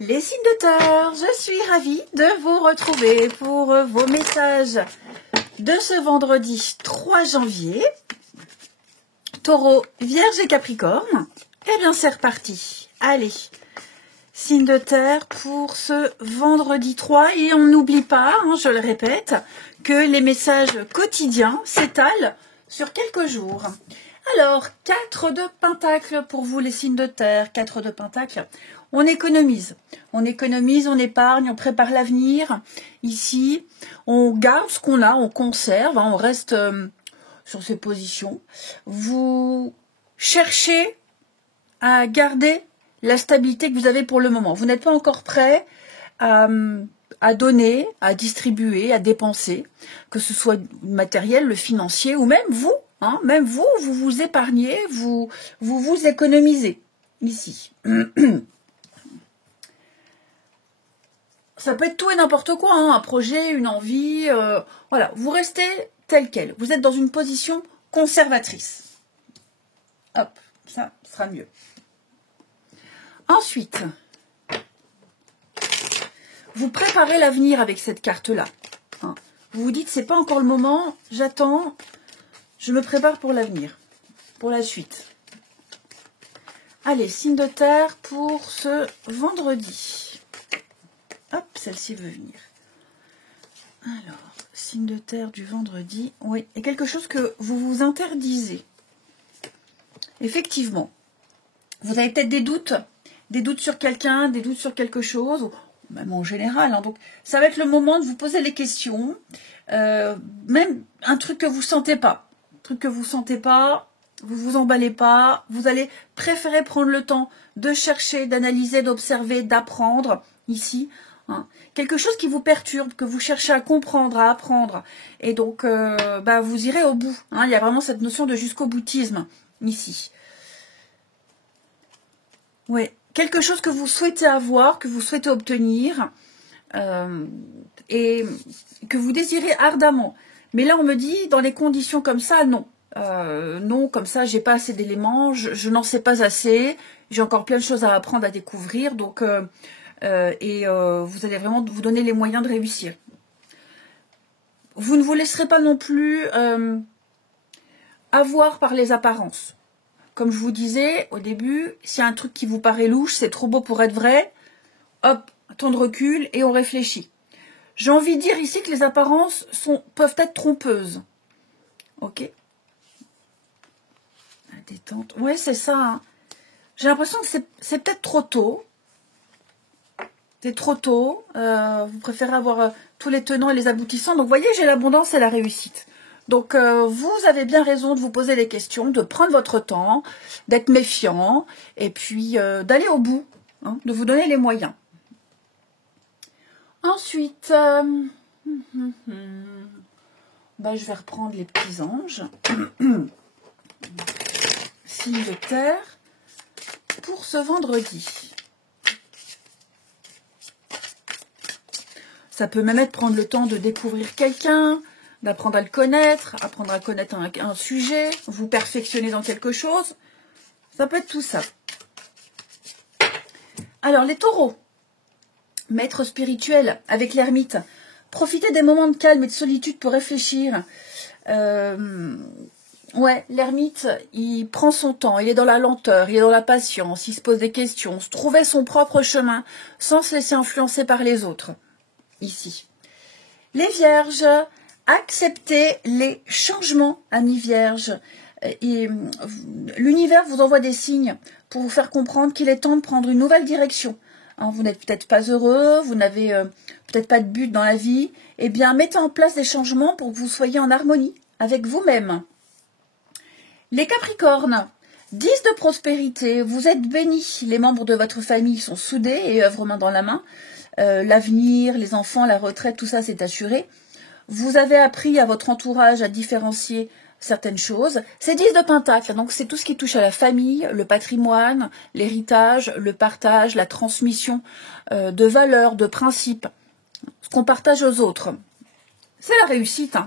Les signes de Terre, je suis ravie de vous retrouver pour vos messages de ce vendredi 3 janvier. Taureau, Vierge et Capricorne. Eh bien, c'est reparti. Allez, signes de Terre pour ce vendredi 3. Et on n'oublie pas, je le répète, que les messages quotidiens s'étalent sur quelques jours. Alors, 4 de Pentacles pour vous les signes de Terre. 4 de Pentacles. On économise, on épargne, on prépare l'avenir. Ici, on garde ce qu'on a, on conserve, on reste sur ses positions. Vous cherchez à garder la stabilité que vous avez pour le moment. Vous n'êtes pas encore prêt à donner, à distribuer, à dépenser, que ce soit le matériel, le financier, ou même vous, vous vous épargnez, vous économisez ici. Ça peut être tout et n'importe quoi, un projet, une envie, voilà, vous restez tel quel. Vous êtes dans une position conservatrice. Hop, ça sera mieux. Ensuite, vous préparez l'avenir avec cette carte-là. Vous vous dites, c'est pas encore le moment, j'attends, je me prépare pour l'avenir, pour la suite. Allez, signe de terre pour ce vendredi. Hop, celle-ci veut venir. Alors, signe de terre du vendredi. Oui, et quelque chose que vous vous interdisez. Effectivement. Vous avez peut-être des doutes sur quelqu'un, des doutes sur quelque chose, ou même en général. Donc, ça va être le moment de vous poser les questions. Même un truc que vous ne sentez pas. Vous vous emballez pas. Vous allez préférer prendre le temps de chercher, d'analyser, d'observer, d'apprendre ici. Quelque chose qui vous perturbe, que vous cherchez à comprendre, à apprendre. Et donc, vous irez au bout. Il y a vraiment cette notion de jusqu'au boutisme ici. Oui, quelque chose que vous souhaitez avoir, que vous souhaitez obtenir, et que vous désirez ardemment. Mais là, on me dit, dans les conditions comme ça, non. Non, comme ça, j'ai pas assez d'éléments, je n'en sais pas assez, j'ai encore plein de choses à apprendre, à découvrir, donc... vous allez vraiment vous donner les moyens de réussir. Vous ne vous laisserez pas non plus avoir par les apparences. Comme je vous disais au début, s'il y a un truc qui vous paraît louche, c'est trop beau pour être vrai, hop, temps de recul et on réfléchit. J'ai envie de dire ici que les apparences peuvent être trompeuses. Ok. La détente. Ouais, c'est ça. J'ai l'impression que c'est peut-être trop tôt. C'est trop tôt, vous préférez avoir tous les tenants et les aboutissants. Donc, vous voyez, j'ai l'abondance et la réussite. Donc, vous avez bien raison de vous poser les questions, de prendre votre temps, d'être méfiant, et puis d'aller au bout, de vous donner les moyens. Ensuite, je vais reprendre les petits anges. Signe de terre pour ce vendredi. Ça peut même être prendre le temps de découvrir quelqu'un, d'apprendre à le connaître, apprendre à connaître un sujet, vous perfectionner dans quelque chose. Ça peut être tout ça. Alors, les taureaux, maître spirituel avec l'ermite, profitez des moments de calme et de solitude pour réfléchir. Ouais, l'ermite, il prend son temps, il est dans la lenteur, il est dans la patience, il se pose des questions, se trouver son propre chemin sans se laisser influencer par les autres. Ici. Les vierges, acceptez les changements, amis vierges. L'univers vous envoie des signes pour vous faire comprendre qu'il est temps de prendre une nouvelle direction. Vous n'êtes peut-être pas heureux, vous n'avez peut-être pas de but dans la vie. Eh bien, mettez en place des changements pour que vous soyez en harmonie avec vous-même. Les capricornes, 10 de prospérité, vous êtes bénis. Les membres de votre famille sont soudés et œuvrent main dans la main. L'avenir, les enfants, la retraite, tout ça c'est assuré. Vous avez appris à votre entourage à différencier certaines choses. C'est 10 de Pentacle, donc c'est tout ce qui touche à la famille, le patrimoine, l'héritage, le partage, la transmission de valeurs, de principes, ce qu'on partage aux autres. C'est la réussite.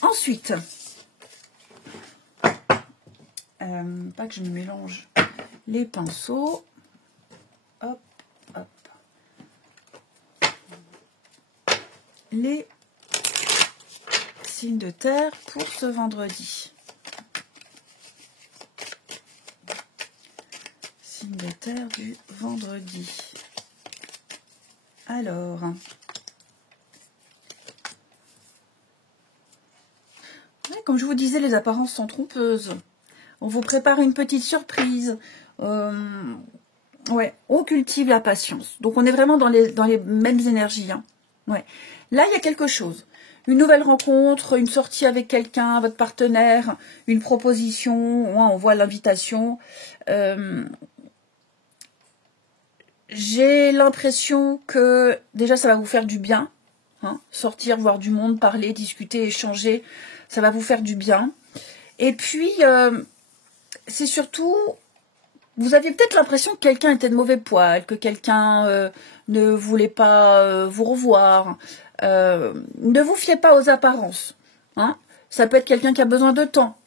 Ensuite, pas que je me mélange les pinceaux. Hop, hop. Les signes de terre pour ce vendredi. Signes de terre du vendredi. Alors, ouais, comme je vous disais, les apparences sont trompeuses. On vous prépare une petite surprise. Ouais, on cultive la patience. Donc, on est vraiment dans les mêmes énergies. Hein. Ouais. Là, il y a quelque chose. Une nouvelle rencontre, une sortie avec quelqu'un, votre partenaire, une proposition. Ouais, on voit l'invitation. J'ai l'impression que déjà, ça va vous faire du bien. Hein. Sortir, voir du monde, parler, discuter, échanger. Ça va vous faire du bien. Et puis, c'est surtout... Vous aviez peut-être l'impression que quelqu'un était de mauvais poil, que quelqu'un ne voulait pas vous revoir. Ne vous fiez pas aux apparences. Hein. Ça peut être quelqu'un qui a besoin de temps.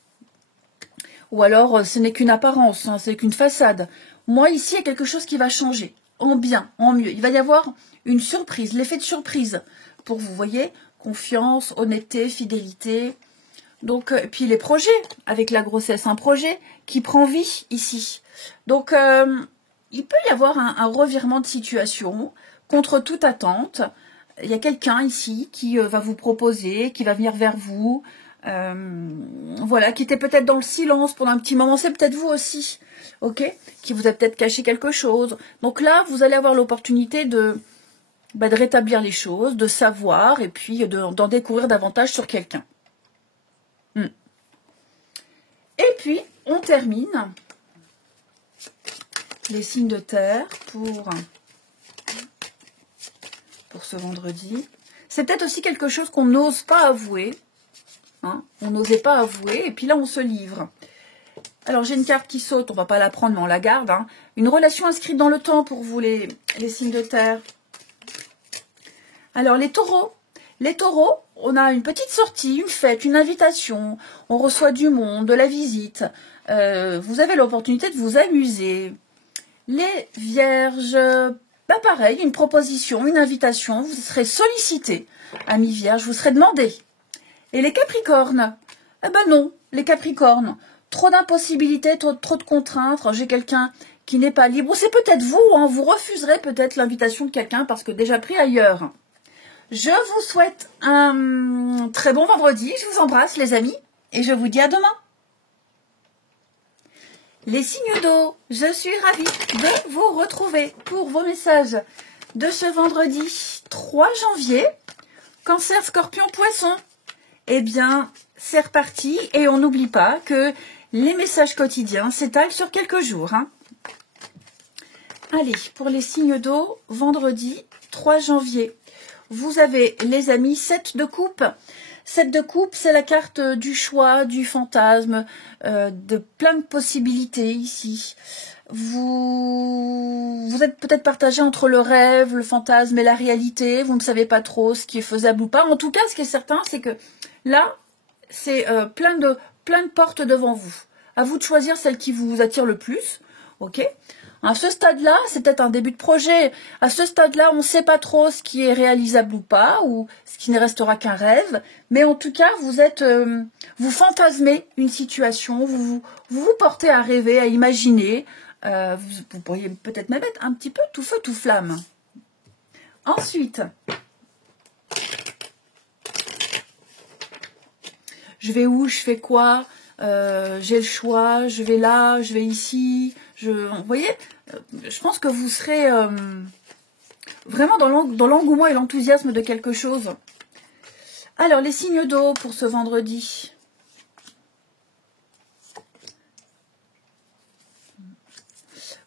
Ou alors, ce n'est qu'une apparence, hein, c'est qu'une façade. Moi, ici, il y a quelque chose qui va changer. En bien, en mieux. Il va y avoir une surprise, l'effet de surprise. Pour vous, voyez, confiance, honnêteté, fidélité. Donc, puis les projets, avec la grossesse, un projet qui prend vie ici. Donc, il peut y avoir un revirement de situation contre toute attente. Il y a quelqu'un ici qui va vous proposer, qui va venir vers vous, voilà, qui était peut-être dans le silence pendant un petit moment. C'est peut-être vous aussi, ok, qui vous a peut-être caché quelque chose. Donc là, vous allez avoir l'opportunité de rétablir les choses, de savoir et puis d'en découvrir davantage sur quelqu'un. Et puis, on termine les signes de terre pour ce vendredi. C'est peut-être aussi quelque chose qu'on n'ose pas avouer. Hein, on n'osait pas avouer, et puis là, on se livre. Alors, j'ai une carte qui saute, on ne va pas la prendre, mais on la garde. Hein. Une relation inscrite dans le temps pour vous, les signes de terre. Alors, les taureaux. Les taureaux, on a une petite sortie, une fête, une invitation. On reçoit du monde, de la visite. Vous avez l'opportunité de vous amuser. Les vierges, pareil, une proposition, une invitation. Vous serez sollicité, amis vierges, vous serez demandé. Et les capricornes, eh ben non, les capricornes, trop d'impossibilités, trop de contraintes. J'ai quelqu'un qui n'est pas libre. C'est peut-être vous, hein, vous refuserez peut-être l'invitation de quelqu'un parce que déjà pris ailleurs. Je vous souhaite un très bon vendredi. Je vous embrasse, les amis, et je vous dis à demain. Les signes d'eau, je suis ravie de vous retrouver pour vos messages de ce vendredi 3 janvier. Cancer, Scorpion, Poisson. Eh bien, c'est reparti et on n'oublie pas que les messages quotidiens s'étalent sur quelques jours. Hein. Allez, pour les signes d'eau, vendredi 3 janvier. Vous avez, les amis, 7 de coupe. 7 de coupe, c'est la carte du choix, du fantasme, de plein de possibilités ici. Vous êtes peut-être partagé entre le rêve, le fantasme et la réalité. Vous ne savez pas trop ce qui est faisable ou pas. En tout cas, ce qui est certain, c'est que là, c'est plein de portes devant vous. À vous de choisir celle qui vous attire le plus. Ok ? À ce stade-là, c'est peut-être un début de projet. À ce stade-là, on ne sait pas trop ce qui est réalisable ou pas, ou ce qui ne restera qu'un rêve. Mais en tout cas, vous fantasmez une situation, vous portez à rêver, à imaginer. Vous pourriez peut-être même être un petit peu tout feu, tout flamme. Ensuite, je vais où, je fais quoi, j'ai le choix, je vais là, je vais ici. Vous voyez, je pense que vous serez vraiment dans l'engouement et l'enthousiasme de quelque chose. Alors, les signes d'eau pour ce vendredi.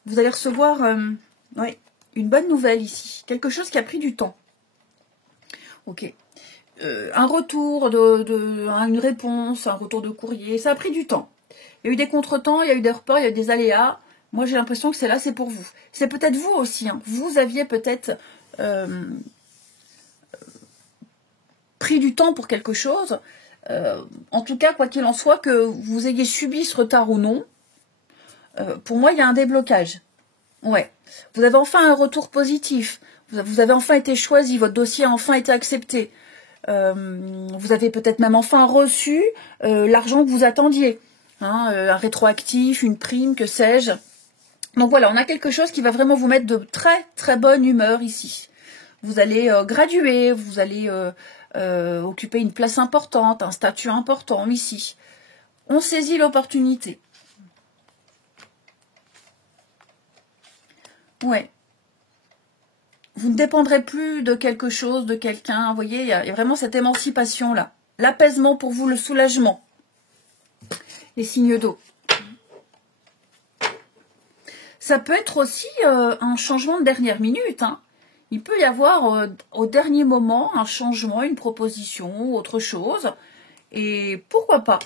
Vous allez recevoir une bonne nouvelle ici. Quelque chose qui a pris du temps. Ok. Un retour, une réponse, un retour de courrier. Ça a pris du temps. Il y a eu des contretemps, il y a eu des reports, il y a eu des aléas. Moi, j'ai l'impression que c'est pour vous. C'est peut-être vous aussi. Hein. Vous aviez peut-être pris du temps pour quelque chose. En tout cas, quoi qu'il en soit, que vous ayez subi ce retard ou non, pour moi, il y a un déblocage. Ouais. Vous avez enfin un retour positif. Vous avez enfin été choisi. Votre dossier a enfin été accepté. Vous avez peut-être même enfin reçu l'argent que vous attendiez. Hein, un rétroactif, une prime, que sais-je. Donc voilà, on a quelque chose qui va vraiment vous mettre de très très bonne humeur ici. Vous allez graduer, vous allez occuper une place importante, un statut important ici. On saisit l'opportunité. Ouais. Vous ne dépendrez plus de quelque chose, de quelqu'un. Vous voyez, il y a vraiment cette émancipation-là. L'apaisement pour vous, le soulagement. Les signes d'eau. Ça peut être aussi un changement de dernière minute. Hein. Il peut y avoir au dernier moment un changement, une proposition, autre chose. Et pourquoi pas?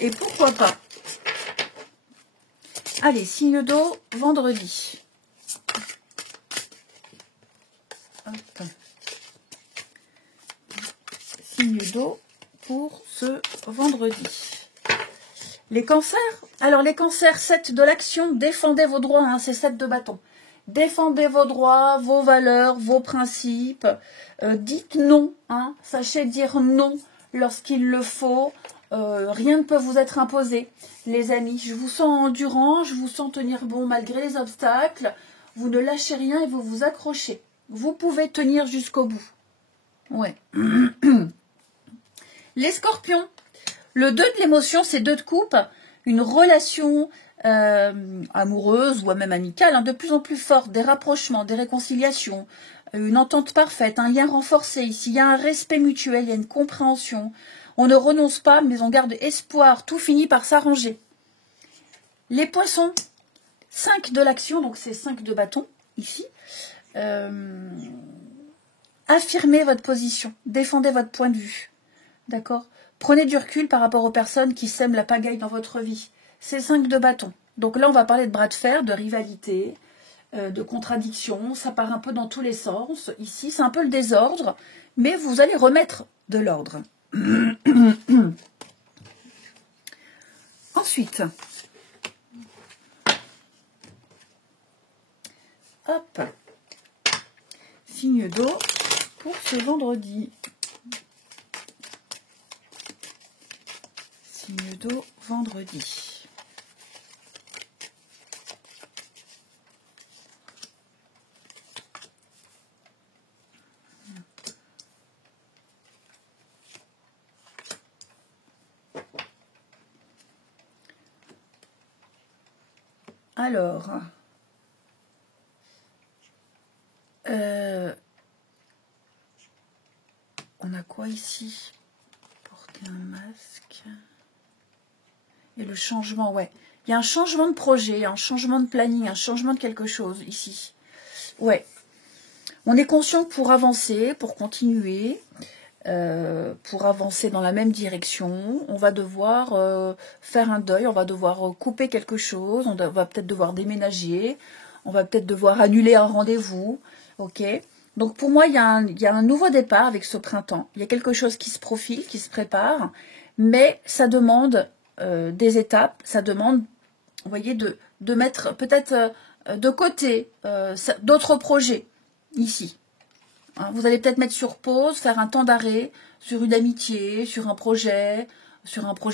Et pourquoi pas? Allez, signe d'eau, vendredi. Hop. Signe d'eau pour ce vendredi. Les cancers. Alors les cancers, 7 de l'action, défendez vos droits, hein, c'est 7 de bâton. Défendez vos droits, vos valeurs, vos principes. Dites non, hein, sachez dire non lorsqu'il le faut. Rien ne peut vous être imposé. Les amis, je vous sens endurant, je vous sens tenir bon malgré les obstacles. Vous ne lâchez rien et vous vous accrochez. Vous pouvez tenir jusqu'au bout. Ouais. Les scorpions. Le 2 de l'émotion, c'est 2 de coupe. Une relation amoureuse ou même amicale, hein, de plus en plus forte. Des rapprochements, des réconciliations. Une entente parfaite, un lien renforcé ici. Il y a un respect mutuel, il y a une compréhension. On ne renonce pas, mais on garde espoir. Tout finit par s'arranger. Les poissons. 5 de l'action, donc c'est 5 de bâton, ici. Affirmez votre position. Défendez votre point de vue. D'accord ? Prenez du recul par rapport aux personnes qui sèment la pagaille dans votre vie. C'est 5 de bâton. Donc là, on va parler de bras de fer, de rivalité, de contradiction. Ça part un peu dans tous les sens. Ici, c'est un peu le désordre, mais vous allez remettre de l'ordre. Ensuite, hop, signe d'eau pour ce vendredi. Signe d'eau vendredi. Alors, on a quoi ici? Porter un masque. Et le changement, ouais. Il y a un changement de projet, un changement de planning, un changement de quelque chose ici. Ouais. On est conscient que pour avancer, pour continuer, pour avancer dans la même direction, on va devoir faire un deuil, on va devoir couper quelque chose, on va peut-être devoir déménager, on va peut-être devoir annuler un rendez-vous, ok? Donc pour moi, il y a un nouveau départ avec ce printemps. Il y a quelque chose qui se profile, qui se prépare, mais ça demande des étapes, ça demande, vous voyez, de mettre peut-être de côté d'autres projets ici. Hein, vous allez peut-être mettre sur pause, faire un temps d'arrêt sur une amitié, sur un projet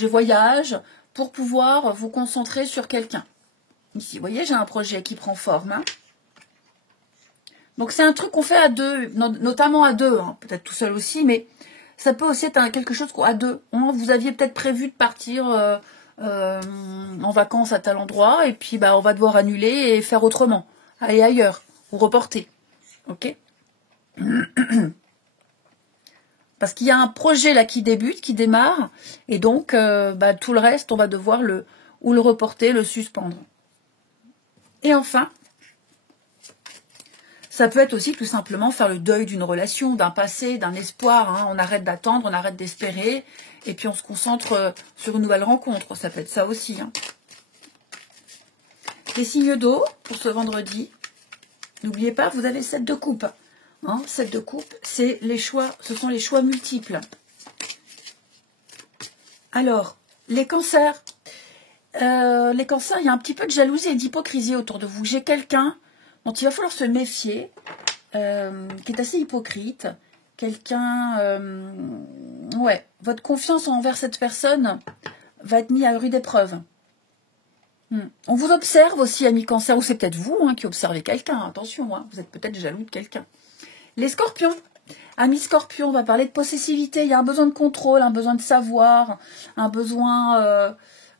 voyage, pour pouvoir vous concentrer sur quelqu'un. Ici, vous voyez, j'ai un projet qui prend forme. Hein. Donc c'est un truc qu'on fait à deux, notamment à deux, hein, peut-être tout seul aussi, mais ça peut aussi être quelque chose à deux. Hein. Vous aviez peut-être prévu de partir en vacances à tel endroit, et puis on va devoir annuler et faire autrement, aller ailleurs, ou reporter. Ok ? Parce qu'il y a un projet là qui débute, qui démarre, et donc tout le reste, on va devoir le reporter, le suspendre. Et enfin, ça peut être aussi tout simplement faire le deuil d'une relation, d'un passé, d'un espoir. Hein. On arrête d'attendre, on arrête d'espérer, et puis on se concentre sur une nouvelle rencontre. Ça peut être ça aussi. Hein. Les signes d'eau pour ce vendredi. N'oubliez pas, vous avez 7 de coupe. Hein, 7 de coupe, c'est les choix, ce sont les choix multiples. Alors, les cancers. les cancers, il y a un petit peu de jalousie et d'hypocrisie autour de vous. J'ai quelqu'un dont il va falloir se méfier, qui est assez hypocrite. Quelqu'un... ouais, votre confiance envers cette personne va être mise à rude épreuve. On vous observe aussi, amis cancer, ou c'est peut-être vous qui observez quelqu'un. Attention, vous êtes peut-être jaloux de quelqu'un. Les scorpions. Amis scorpions, on va parler de possessivité. Il y a un besoin de contrôle, un besoin de savoir, un besoin...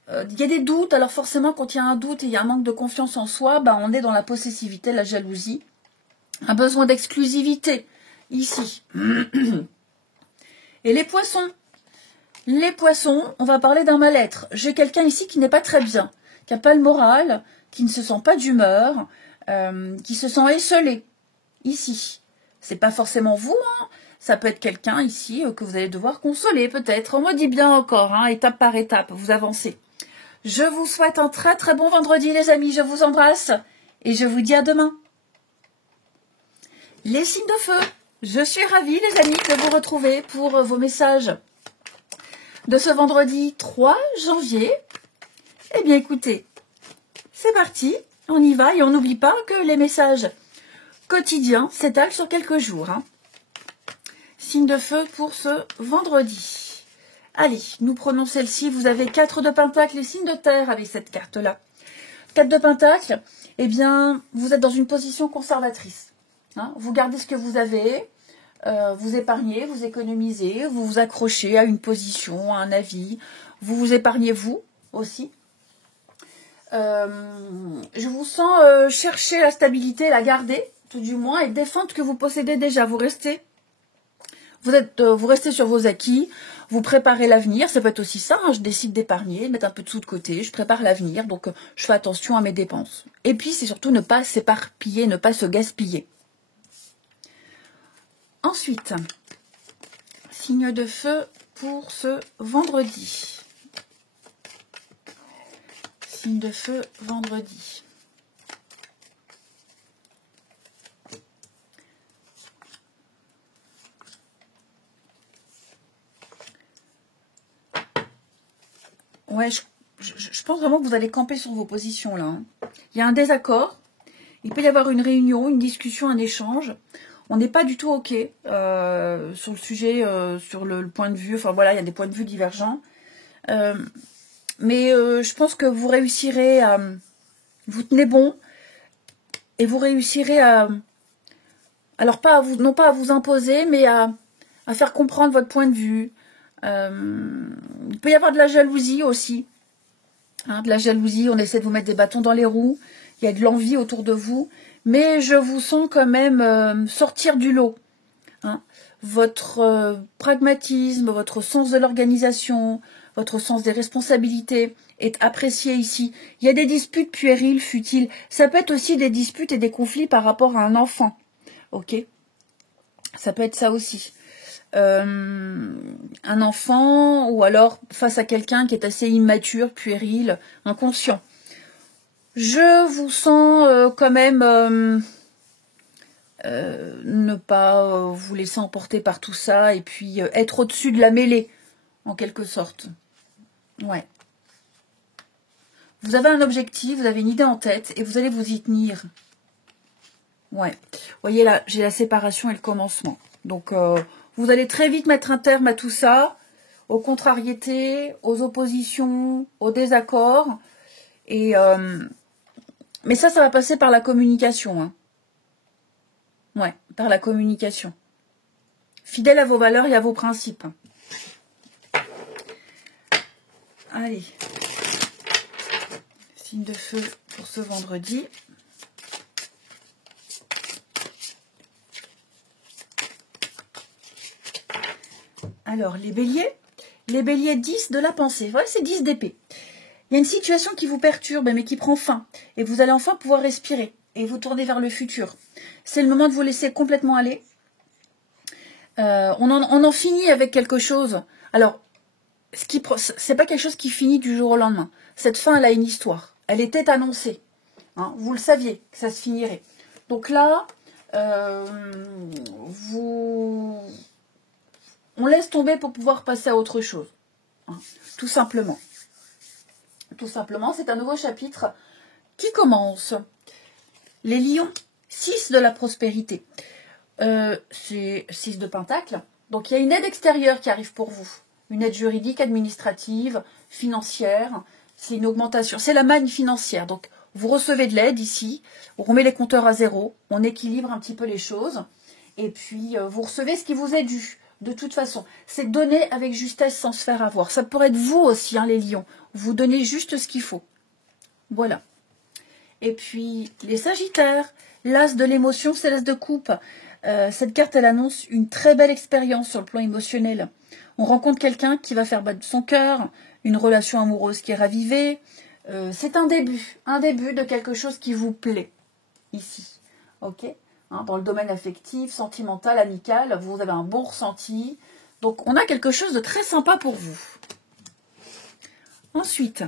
il y a des doutes. Alors forcément, quand il y a un doute et il y a un manque de confiance en soi, on est dans la possessivité, la jalousie. Un besoin d'exclusivité, ici. Et les poissons. Les poissons, on va parler d'un mal-être. J'ai quelqu'un ici qui n'est pas très bien, qui n'a pas le moral, qui ne se sent pas d'humeur, qui se sent esseulé, ici. C'est pas forcément vous, ça peut être quelqu'un ici que vous allez devoir consoler peut-être. On me dit bien encore, étape par étape, vous avancez. Je vous souhaite un très très bon vendredi les amis, je vous embrasse et je vous dis à demain. Les signes de feu, je suis ravie les amis de vous retrouver pour vos messages de ce vendredi 3 janvier. Eh bien écoutez, c'est parti, on y va et on n'oublie pas que les messages quotidiens s'étalent sur quelques jours. Signe de feu pour ce vendredi. Allez, nous prenons celle-ci. Vous avez 4 de Pentacle et signe de terre avec cette carte-là. 4 de Pentacle, eh bien, vous êtes dans une position conservatrice. Vous gardez ce que vous avez, vous épargnez, vous économisez, vous vous accrochez à une position, à un avis, vous vous épargnez vous aussi. Je vous sens chercher la stabilité, la garder, tout du moins, et défendre ce que vous possédez déjà. Vous restez sur vos acquis, vous préparez l'avenir. Ça peut être aussi ça, je décide d'épargner, mettre un peu de sous de côté, je prépare l'avenir, donc je fais attention à mes dépenses. Et puis, c'est surtout ne pas s'éparpiller, ne pas se gaspiller. Ensuite, signe de feu pour ce vendredi. Signe de feu vendredi. Ouais, je pense vraiment que vous allez camper sur vos positions là. Il y a un désaccord. Il peut y avoir une réunion, une discussion, un échange. On n'est pas du tout OK sur le sujet, sur le point de vue. Enfin voilà, il y a des points de vue divergents. Mais je pense que vous réussirez à... Vous tenez bon. Et vous réussirez à... Alors non pas à vous imposer, mais à faire comprendre votre point de vue. Il peut y avoir de la jalousie aussi. De la jalousie, on essaie de vous mettre des bâtons dans les roues. Il y a de l'envie autour de vous. Mais je vous sens quand même sortir du lot. Votre pragmatisme, votre sens de l'organisation, votre sens des responsabilités est apprécié ici. Il y a des disputes puériles, futiles. Ça peut être aussi des disputes et des conflits par rapport à un enfant. Ok ? Ça peut être ça aussi. Un enfant ou alors face à quelqu'un qui est assez immature, puéril, inconscient. Je vous sens quand même ne pas vous laisser emporter par tout ça et puis être au-dessus de la mêlée, en quelque sorte. Ouais. Vous avez un objectif, vous avez une idée en tête et vous allez vous y tenir. Ouais. Vous voyez là, j'ai la séparation et le commencement. Donc, vous allez très vite mettre un terme à tout ça, aux contrariétés, aux oppositions, aux désaccords. Et mais ça va passer par la communication. Ouais, par la communication. Fidèle à vos valeurs et à vos principes. Allez. Signe de feu pour ce vendredi. Alors, les béliers. Les béliers 10 de la pensée. Voilà, c'est 10 d'épée. Il y a une situation qui vous perturbe, mais qui prend fin. Et vous allez enfin pouvoir respirer. Et vous tourner vers le futur. C'est le moment de vous laisser complètement aller. On en finit avec quelque chose. Alors, c'est pas quelque chose qui finit du jour au lendemain. Cette fin, elle a une histoire. Elle était annoncée. Vous le saviez que ça se finirait. Donc là, on laisse tomber pour pouvoir passer à autre chose. Tout simplement. tout simplement. C'est un nouveau chapitre qui commence. Les lions, 6 de la prospérité. C'est 6 de pentacle. Donc il y a une aide extérieure qui arrive pour vous. Une aide juridique, administrative, financière. C'est une augmentation. C'est la manne financière. Donc vous recevez de l'aide ici. On remet les compteurs à zéro. On équilibre un petit peu les choses. Et puis vous recevez ce qui vous est dû. De toute façon, c'est donner avec justesse sans se faire avoir. Ça pourrait être vous aussi, hein, les lions. Vous donnez juste ce qu'il faut. Voilà. Et puis, les sagittaires, l'as de l'émotion, c'est l'as de coupe. Cette carte, elle annonce une très belle expérience sur le plan émotionnel. On rencontre quelqu'un qui va faire battre son cœur, une relation amoureuse qui est ravivée. C'est un début de quelque chose qui vous plaît, ici. Ok, hein, dans le domaine affectif, sentimental, amical, vous avez un bon ressenti. Donc, on a quelque chose de très sympa pour vous. Ensuite,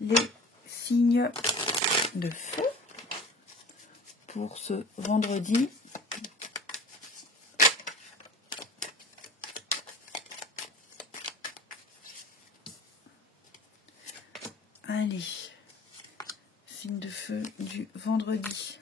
les signes de feu pour ce vendredi. Allez, signe de feu du vendredi.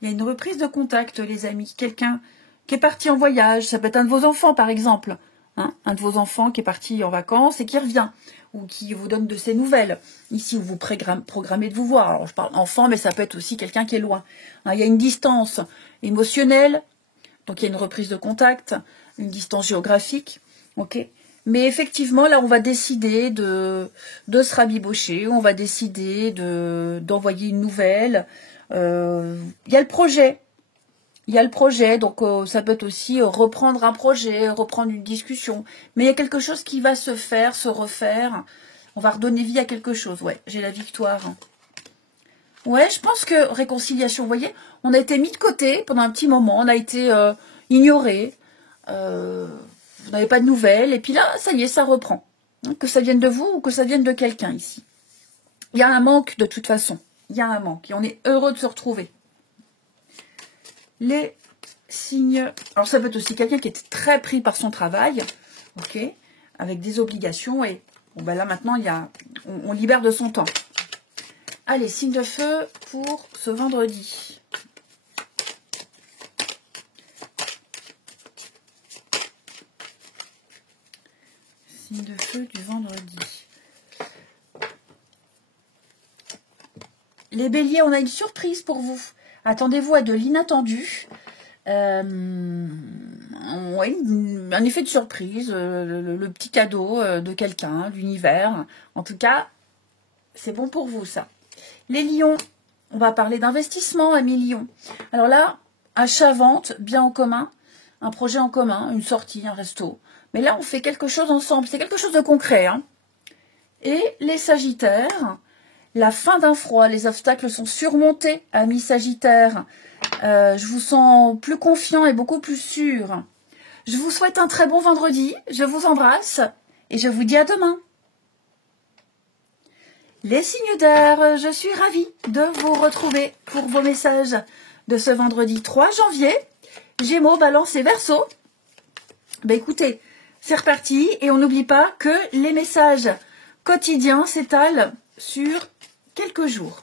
Il y a une reprise de contact, les amis. Quelqu'un qui est parti en voyage, ça peut être un de vos enfants par exemple. Hein, un de vos enfants qui est parti en vacances et qui revient, ou qui vous donne de ses nouvelles. Ici, où vous programmez de vous voir. Alors, je parle enfant, mais ça peut être aussi quelqu'un qui est loin. Hein, il y a une distance émotionnelle, donc il y a une reprise de contact, une distance géographique, ok. Mais effectivement, là, on va décider de se rabibocher, on va décider d'envoyer une nouvelle. Il y a le projet. Il y a le projet, donc ça peut être aussi reprendre un projet, reprendre une discussion. Mais il y a quelque chose qui va se faire, se refaire. On va redonner vie à quelque chose. Ouais, j'ai la victoire. Ouais, je pense que réconciliation, vous voyez, on a été mis de côté pendant un petit moment. On a été ignoré. Vous n'avez pas de nouvelles. Et puis là, ça y est, ça reprend. Que ça vienne de vous ou que ça vienne de quelqu'un ici. Il y a un manque de toute façon. Il y a un manque. Et on est heureux de se retrouver. Les signes, alors ça peut être aussi quelqu'un qui est très pris par son travail, ok, avec des obligations, et bon ben là maintenant on libère de son temps. Allez, signe de feu pour ce vendredi. Signe de feu du vendredi. Les béliers, on a une surprise pour vous. Attendez-vous à de l'inattendu. Ouais, un effet de surprise, le petit cadeau de quelqu'un, l'univers. En tout cas, c'est bon pour vous, ça. Les lions, on va parler d'investissement, amis lions. Alors là, achat-vente, bien en commun, un projet en commun, une sortie, un resto. Mais là, on fait quelque chose ensemble. C'est quelque chose de concret. Hein. Et les sagittaires, la fin d'un froid, les obstacles sont surmontés, amis sagittaires. Je vous sens plus confiant et beaucoup plus sûr. Je vous souhaite un très bon vendredi. Je vous embrasse et je vous dis à demain. Les signes d'air, je suis ravie de vous retrouver pour vos messages de ce vendredi 3 janvier. Gémeaux, Balance et Verseau. Ben écoutez, c'est reparti et on n'oublie pas que les messages quotidiens s'étalent sur quelques jours.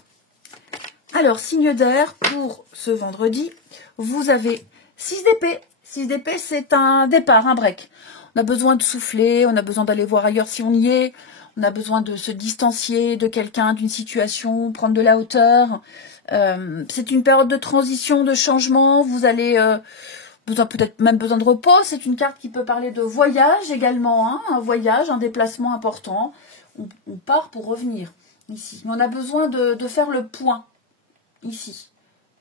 Alors, signe d'air, pour ce vendredi, vous avez 6 d'épée. 6 d'épée, c'est un départ, un break. On a besoin de souffler, on a besoin d'aller voir ailleurs si on y est, on a besoin de se distancier de quelqu'un, d'une situation, prendre de la hauteur. C'est une période de transition, de changement, vous allez... peut-être même besoin de repos. C'est une carte qui peut parler de voyage également, hein, un voyage, un déplacement important. On part pour revenir ici. Mais on a besoin de faire le point ici,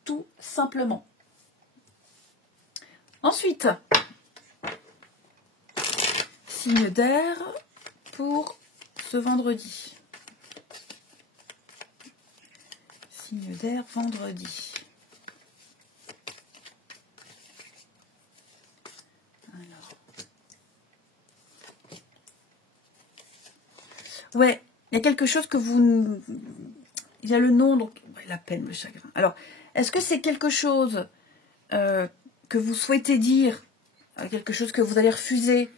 tout simplement. Ensuite, signe d'air pour ce vendredi. Signe d'air vendredi. Ouais, il y a quelque chose que vous... Il y a le nom, donc la peine, le chagrin. Alors, est-ce que c'est quelque chose que vous souhaitez dire quelque chose que vous allez refuser.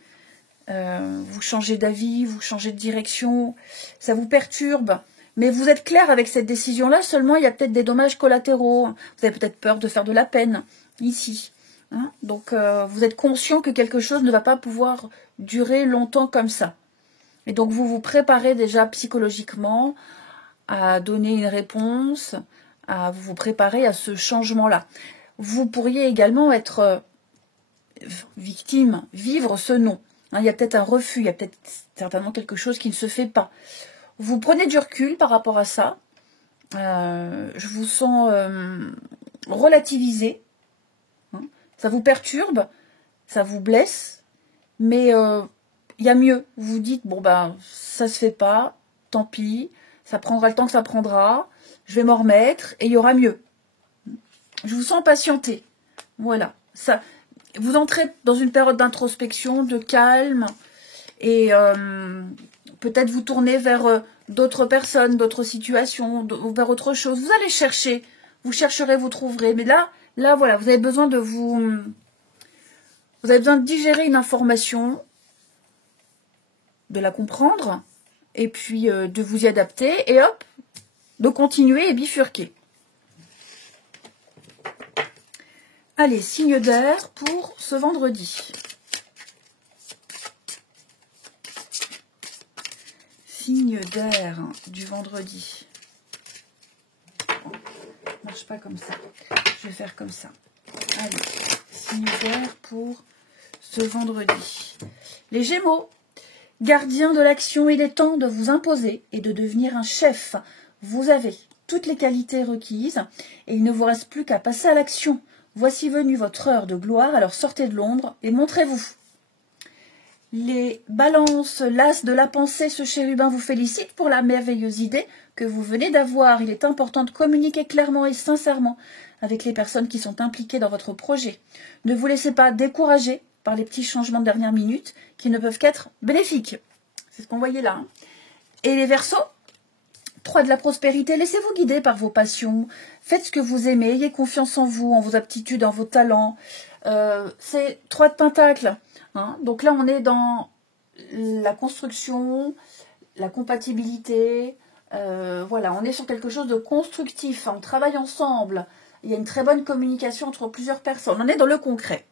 Vous changez d'avis, vous changez de direction, ça vous perturbe. Mais vous êtes clair avec cette décision-là, seulement il y a peut-être des dommages collatéraux. Vous avez peut-être peur de faire de la peine, ici. Hein, donc, vous êtes conscient que quelque chose ne va pas pouvoir durer longtemps comme ça. Et donc, vous vous préparez déjà psychologiquement à donner une réponse, à vous préparer à ce changement-là. Vous pourriez également être victime, vivre ce non. Hein, il y a peut-être un refus, il y a peut-être certainement quelque chose qui ne se fait pas. Vous prenez du recul par rapport à ça. Je vous sens relativisé. Hein, ça vous perturbe, ça vous blesse, mais il y a mieux. Vous vous dites, bon ben, ça se fait pas, tant pis, ça prendra le temps que ça prendra, je vais m'en remettre et il y aura mieux. Je vous sens patienter. Voilà. Ça, vous entrez dans une période d'introspection, de calme, et peut-être vous tournez vers d'autres personnes, d'autres situations, vers autre chose. Vous allez chercher, vous chercherez, vous trouverez. Mais là, voilà, vous avez besoin de vous avez besoin de digérer une information, de la comprendre, et puis de vous y adapter, et hop, de continuer et bifurquer. Allez, signe d'air pour ce vendredi. Signe d'air du vendredi. Bon, marche pas comme ça. Je vais faire comme ça. Allez, signe d'air pour ce vendredi. Les Gémeaux, gardiens de l'action, il est temps de vous imposer et de devenir un chef. Vous avez toutes les qualités requises et il ne vous reste plus qu'à passer à l'action. Voici venue votre heure de gloire, alors sortez de l'ombre et montrez-vous. Les balances, l'as de la pensée, ce chérubin vous félicite pour la merveilleuse idée que vous venez d'avoir. Il est important de communiquer clairement et sincèrement avec les personnes qui sont impliquées dans votre projet. Ne vous laissez pas décourager par les petits changements de dernière minute qui ne peuvent qu'être bénéfiques. C'est ce qu'on voyait là. Hein. Et les Verseaux, 3 de la prospérité, laissez-vous guider par vos passions. Faites ce que vous aimez, ayez confiance en vous, en vos aptitudes, en vos talents. C'est 3 de Pentacles. Hein. Donc là, on est dans la construction, la compatibilité. Voilà, on est sur quelque chose de constructif. On travaille ensemble. Il y a une très bonne communication entre plusieurs personnes. On est dans le concret.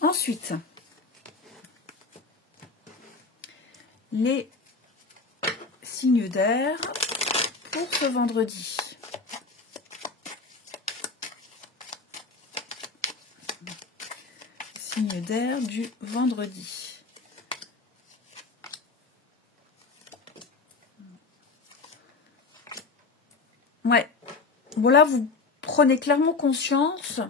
Ensuite, les signes d'air pour ce vendredi. Signe d'air du vendredi. Ouais. Bon là, vous prenez clairement conscience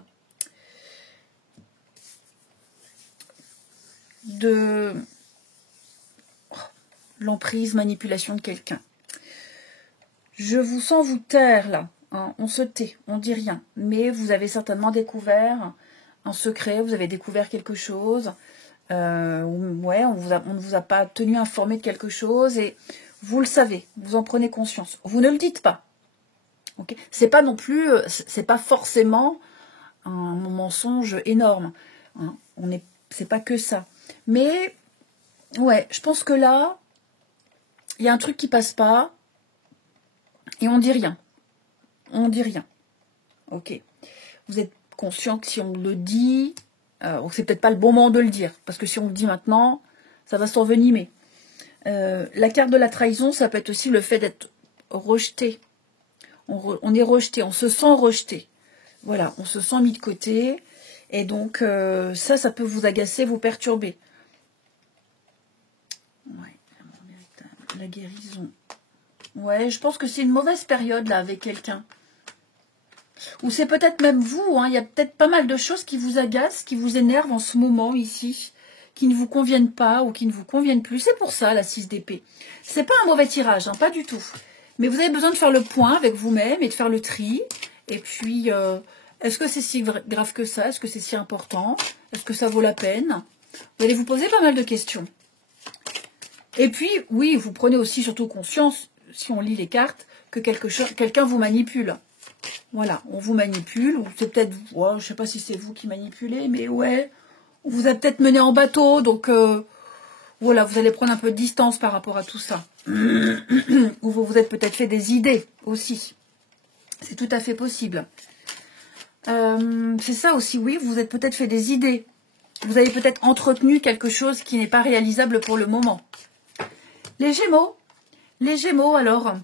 de l'emprise, manipulation de quelqu'un. Je vous sens vous taire là. Hein. On se tait, on dit rien. Mais vous avez certainement découvert un secret, vous avez découvert quelque chose. Ouais, on ne vous a pas tenu informé de quelque chose et vous le savez, vous en prenez conscience. Vous ne le dites pas. Okay, c'est pas non plus, c'est pas forcément un mensonge énorme. Hein. C'est pas que ça. Mais ouais, je pense que là, il y a un truc qui passe pas et on dit rien. On dit rien. Ok. Vous êtes conscient que si on le dit, c'est peut-être pas le bon moment de le dire. Parce que si on le dit maintenant, ça va s'envenimer. La carte de la trahison, ça peut être aussi le fait d'être rejeté. On est rejeté, on se sent rejeté. Voilà, on se sent mis de côté. Et donc, ça peut vous agacer, vous perturber. Ouais, la guérison. Ouais, je pense que c'est une mauvaise période, là, avec quelqu'un. Ou c'est peut-être même vous, hein, il y a peut-être pas mal de choses qui vous agacent, qui vous énervent en ce moment, ici, qui ne vous conviennent pas ou qui ne vous conviennent plus. C'est pour ça, la 6 d'épée. C'est pas un mauvais tirage, hein, pas du tout. Mais vous avez besoin de faire le point avec vous-même et de faire le tri. Et puis, est-ce que c'est si grave que ça? Est-ce que c'est si important? Est-ce que ça vaut la peine? Vous allez vous poser pas mal de questions. Et puis, oui, vous prenez aussi surtout conscience, si on lit les cartes, que quelqu'un vous manipule. Voilà, on vous manipule, ou c'est peut-être vous, je sais pas si c'est vous qui manipulez, mais ouais, on vous a peut-être mené en bateau, donc voilà, vous allez prendre un peu de distance par rapport à tout ça. Ou vous vous êtes peut-être fait des idées aussi. C'est tout à fait possible. C'est ça aussi, oui, vous vous êtes peut-être fait des idées. Vous avez peut-être entretenu quelque chose qui n'est pas réalisable pour le moment. Les Gémeaux alors,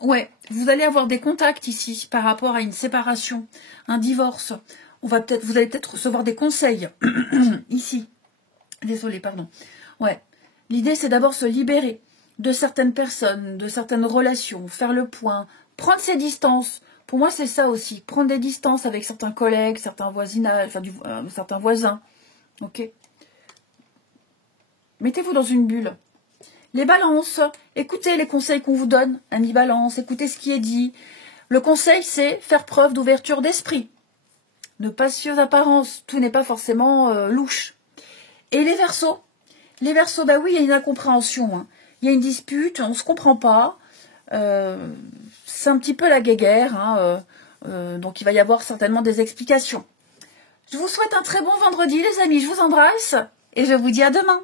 ouais, vous allez avoir des contacts ici par rapport à une séparation, un divorce. Vous allez peut-être recevoir des conseils ici. Désolée, pardon. Ouais, l'idée c'est d'abord se libérer de certaines personnes, de certaines relations, faire le point, prendre ses distances. Pour moi, c'est ça aussi, prendre des distances avec certains collègues, certains voisinages, enfin certains voisins. Ok. Mettez-vous dans une bulle. Les balances, écoutez les conseils qu'on vous donne, amis balance, écoutez ce qui est dit. Le conseil, c'est faire preuve d'ouverture d'esprit. Ne pas se fier aux apparences, tout n'est pas forcément louche. Et les Verseaux, bah oui, il y a une incompréhension. Hein. Il y a une dispute, on ne se comprend pas. C'est un petit peu la guéguerre, hein, donc il va y avoir certainement des explications. Je vous souhaite un très bon vendredi, les amis. Je vous embrasse et je vous dis à demain.